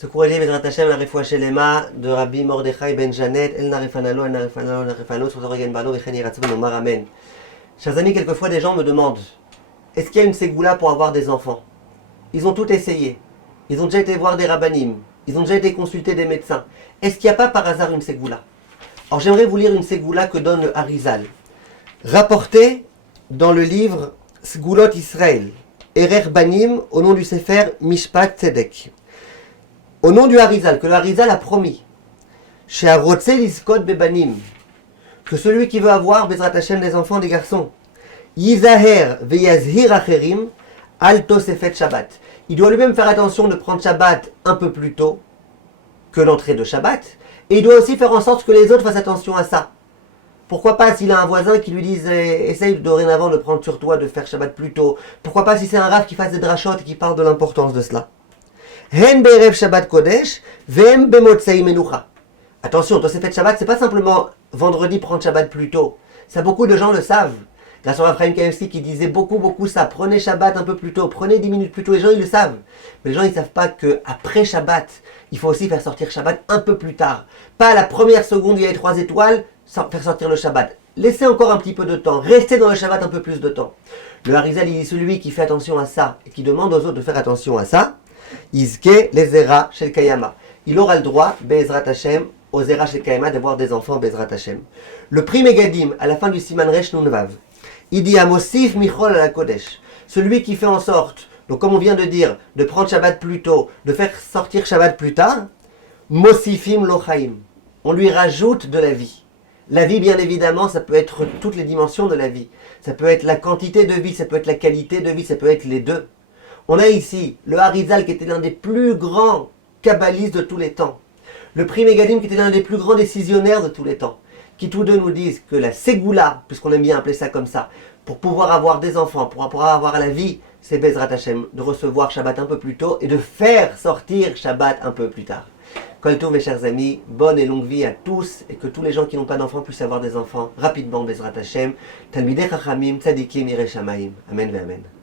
Ce cours est lié Bezrat Hashem, la Refoua Shelema de Rabbi Mordechai Ben Janet, El Narefanalo, El Narefanalo, El Narefano, sur Zoregen Balo, Vechen Yiratzon, Omar Amen. Chers amis, quelquefois des gens me demandent est-ce qu'il y a une ségoula pour avoir des enfants? Ils ont tout essayé. Ils ont déjà été voir des rabbanim. Ils ont déjà été consulter des médecins. Est-ce qu'il n'y a pas par hasard une ségoula? Alors j'aimerais vous lire une ségoula que donne le Harizal, rapportée dans le livre Sgulot Israël, Erer Banim, au nom du Sefer Mishpat Tzedek. Au nom du Harizal, que le Harizal a promis, chez Arotze Liskot Bebanim, que celui qui veut avoir Bezrat Hashem des enfants, des garçons, Yizaher veyazhir acherim al tosefet Shabbat. Il doit lui-même faire attention de prendre Shabbat un peu plus tôt que l'entrée de Shabbat, et il doit aussi faire en sorte que les autres fassent attention à ça. Pourquoi pas s'il a un voisin qui lui dise essaye dorénavant de prendre sur toi de faire Shabbat plus tôt. Pourquoi pas si c'est un rav qui fasse des drachot et qui parle de l'importance de cela. Hen be'erev Shabbat Kodesh, ve'em be'motzei menucha. Attention, Tosefet Shabbat, c'est pas simplement vendredi prendre Shabbat plus tôt. Ça, beaucoup de gens le savent. Grâce à Raphaël Kaevski qui disait beaucoup ça. Prenez Shabbat un peu plus tôt, prenez 10 minutes plus tôt. Les gens, ils le savent. Mais les gens, ils savent pas qu'après Shabbat, il faut aussi faire sortir Shabbat un peu plus tard. Pas à la première seconde, il y a les 3 étoiles, faire sortir le Shabbat. Laissez encore un petit peu de temps. Restez dans le Shabbat un peu plus de temps. Le Harizal, il est celui qui fait attention à ça et qui demande aux autres de faire attention à ça. Izke lezera shel kayama. Il aura le droit, Be'ezrat Hashem, aux zera shel kayama, d'avoir des enfants, Be'ezrat Hashem. Le prix Megadim, à la fin du Siman Resh Nun Vav, il dit Amosif Michol à la Kodesh. Celui qui fait en sorte, donc comme on vient de dire, de prendre Shabbat plus tôt, de faire sortir Shabbat plus tard, Mosifim Lochaim. On lui rajoute de la vie. La vie, bien évidemment, ça peut être toutes les dimensions de la vie. Ça peut être la quantité de vie, ça peut être la qualité de vie, ça peut être les deux. On a ici le Harizal qui était l'un des plus grands kabbalistes de tous les temps. Le prix Megadim qui était l'un des plus grands décisionnaires de tous les temps. Qui tous deux nous disent que la ségoula, puisqu'on aime bien appeler ça comme ça, pour pouvoir avoir des enfants, pour pouvoir avoir la vie, c'est Bezrat Hashem, de recevoir Shabbat un peu plus tôt et de faire sortir Shabbat un peu plus tard. Kol Tov mes chers amis, bonne et longue vie à tous et que tous les gens qui n'ont pas d'enfants puissent avoir des enfants rapidement Bezrat Hashem. Talmidei Chachamim, Tzadikim, Yirei Shamayim. Amen ve Amen.